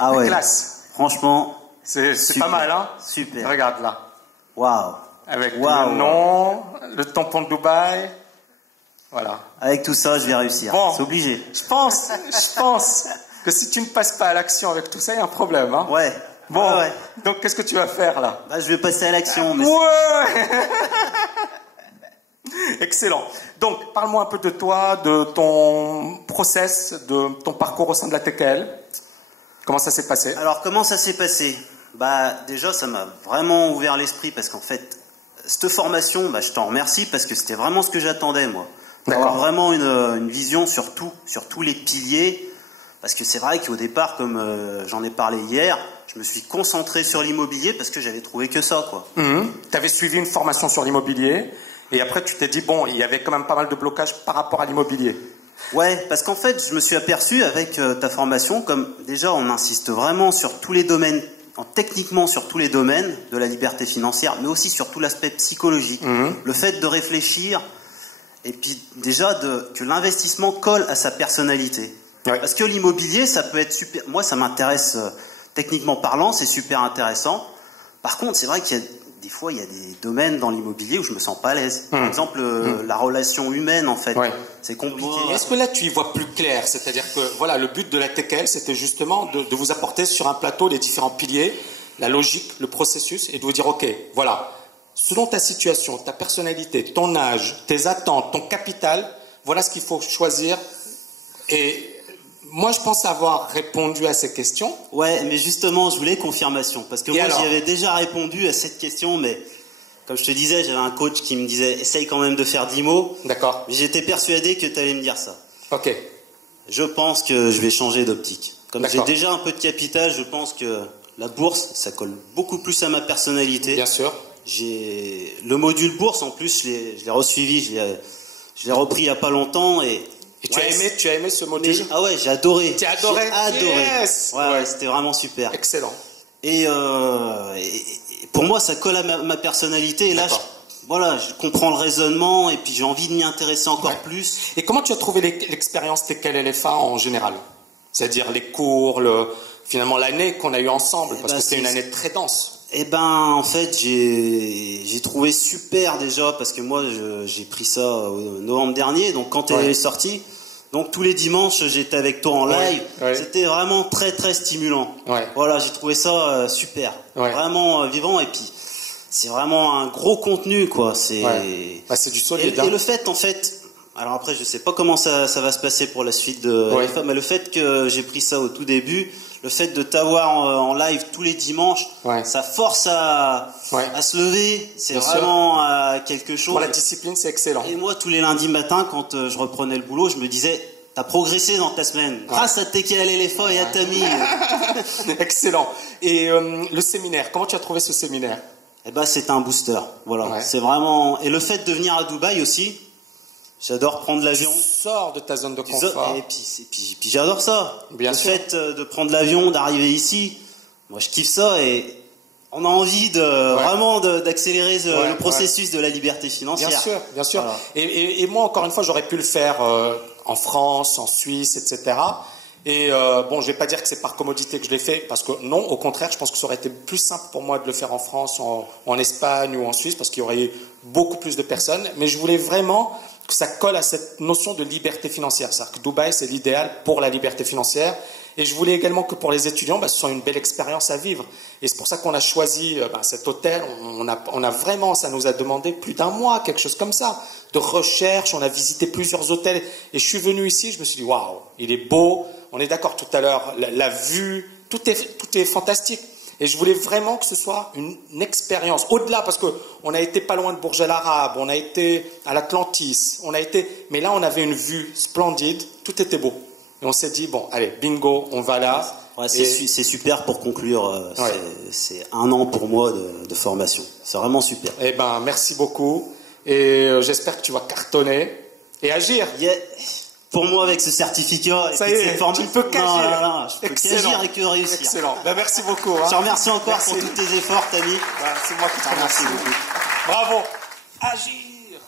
Ah ouais. Classe. Franchement. C'est super. pas mal, hein? Super. Regarde là. Waouh. Avec le nom, le tampon de Dubaï. Voilà. Avec tout ça, je vais réussir. Bon. C'est obligé. Je pense que si tu ne passes pas à l'action avec tout ça, il y a un problème, hein? Ouais. Bon. Ouais. Donc, qu'est-ce que tu vas faire là? Bah, je vais passer à l'action. Mais ouais! Excellent. Donc, parle-moi un peu de toi, de ton process, de ton parcours au sein de la TKL. Comment ça s'est passé? Alors, comment ça s'est passé? Bah, déjà, ça m'a vraiment ouvert l'esprit parce qu'en fait, cette formation, bah, je t'en remercie parce que c'était vraiment ce que j'attendais, moi. D'avoir vraiment une vision sur tout, sur tous les piliers. Parce que c'est vrai qu'au départ, comme j'en ai parlé hier, je me suis concentré sur l'immobilier parce que j'avais trouvé que ça, quoi. Tu avais suivi une formation sur l'immobilier et après tu t'es dit, bon, il y avait quand même pas mal de blocages par rapport à l'immobilier. Ouais, parce qu'en fait, je me suis aperçu avec ta formation, comme déjà on insiste vraiment sur tous les domaines, techniquement sur tous les domaines de la liberté financière, mais aussi sur tout l'aspect psychologique, le fait de réfléchir, et puis déjà que l'investissement colle à sa personnalité. Ouais. Parce que l'immobilier, ça peut être super. Moi, ça m'intéresse techniquement parlant, c'est super intéressant. Par contre, c'est vrai qu'il y a des fois, il y a des domaines dans l'immobilier où je me sens pas à l'aise. Par exemple, la relation humaine, en fait, c'est compliqué. Est-ce que là, tu y vois plus clair? C'est-à-dire que, voilà, le but de la TKL, c'était justement de vous apporter sur un plateau les différents piliers, la logique, le processus, et de vous dire, OK, voilà, selon ta situation, ta personnalité, ton âge, tes attentes, ton capital, voilà ce qu'il faut choisir. Et moi, je pense avoir répondu à ces questions. Ouais, mais justement, je voulais confirmation. Parce que moi, j'y avais déjà répondu à cette question, mais comme je te disais, j'avais un coach qui me disait, essaye quand même de faire 10 mots. D'accord. Mais j'étais persuadé que tu allais me dire ça. Ok. Je pense que je vais changer d'optique. Comme j'ai déjà un peu de capital, je pense que la bourse, ça colle beaucoup plus à ma personnalité. Bien sûr. J'ai le module bourse, en plus, je l'ai resuivi, je l'ai repris il n'y a pas longtemps et tu as aimé ce module? Ah ouais, j'ai adoré. Tu as adoré? J'ai adoré. Yes. Ouais, c'était vraiment super. Excellent. Et pour moi, ça colle à ma personnalité. Et là, je comprends le raisonnement et puis j'ai envie de m'y intéresser encore plus. Et comment tu as trouvé l'expérience TKL LFA en général? C'est-à-dire les cours, finalement l'année qu'on a eue ensemble, parce que c'était une année très dense. Eh ben, en fait, j'ai trouvé super déjà, parce que moi, j'ai pris ça au novembre dernier, donc quand elle est sortie, donc tous les dimanches, j'étais avec toi en live, c'était vraiment très très stimulant. Voilà, j'ai trouvé ça super, vraiment vivant, et puis c'est vraiment un gros contenu, quoi. C'est du solide. Et le fait, en fait, alors après, je sais pas comment ça va se passer pour la suite de LFA, mais le fait que j'ai pris ça au tout début, le fait de t'avoir en live tous les dimanches, ça force à se lever. C'est vraiment quelque chose. Pour la discipline, c'est excellent. Et moi, tous les lundis matins, quand je reprenais le boulot, je me disais, t'as progressé dans ta semaine. Grâce à TKL LFA et à Tammy. Excellent. Et le séminaire, comment tu as trouvé ce séminaire? Eh ben, c'est un booster. Voilà. C'est vraiment. Et le fait de venir à Dubaï aussi. J'adore prendre l'avion. Tu sors de ta zone de confort. Et puis j'adore ça. Bien sûr. Le fait de prendre l'avion, d'arriver ici, moi je kiffe ça et on a envie vraiment d'accélérer le processus de la liberté financière. Bien sûr, bien sûr. Voilà. Et moi, encore une fois, j'aurais pu le faire en France, en Suisse, etc. Et bon, je vais pas dire que c'est par commodité que je l'ai fait, parce que non, au contraire, je pense que ça aurait été plus simple pour moi de le faire en France, en Espagne ou en Suisse, parce qu'il y aurait eu beaucoup plus de personnes. Mais je voulais vraiment que ça colle à cette notion de liberté financière. C'est-à-dire que Dubaï, c'est l'idéal pour la liberté financière. Et je voulais également que pour les étudiants, ce soit une belle expérience à vivre. Et c'est pour ça qu'on a choisi cet hôtel. On a vraiment, ça nous a demandé plus d'1 mois, quelque chose comme ça, de recherche. On a visité plusieurs hôtels. Et je suis venu ici, je me suis dit, waouh, il est beau. On est d'accord tout à l'heure, la vue, tout est fantastique. Et je voulais vraiment que ce soit une expérience. Au-delà, parce qu'on a été pas loin de Burj Al Arab, on a été à l'Atlantis, mais là on avait une vue splendide, tout était beau. Et on s'est dit, bon, allez, bingo, on va là. Ouais, c'est super pour conclure. C'est 1 an pour moi de formation. C'est vraiment super. Eh ben, merci beaucoup. Et j'espère que tu vas cartonner et agir. Pour moi, avec ce certificat, ça y est, tu ne peux qu'agir. Non, je peux qu'agir et que réussir. Excellent. Ben, merci beaucoup. Je te remercie encore pour tous tes efforts, Tammy. C'est moi qui te remercie beaucoup. Bravo. Agir.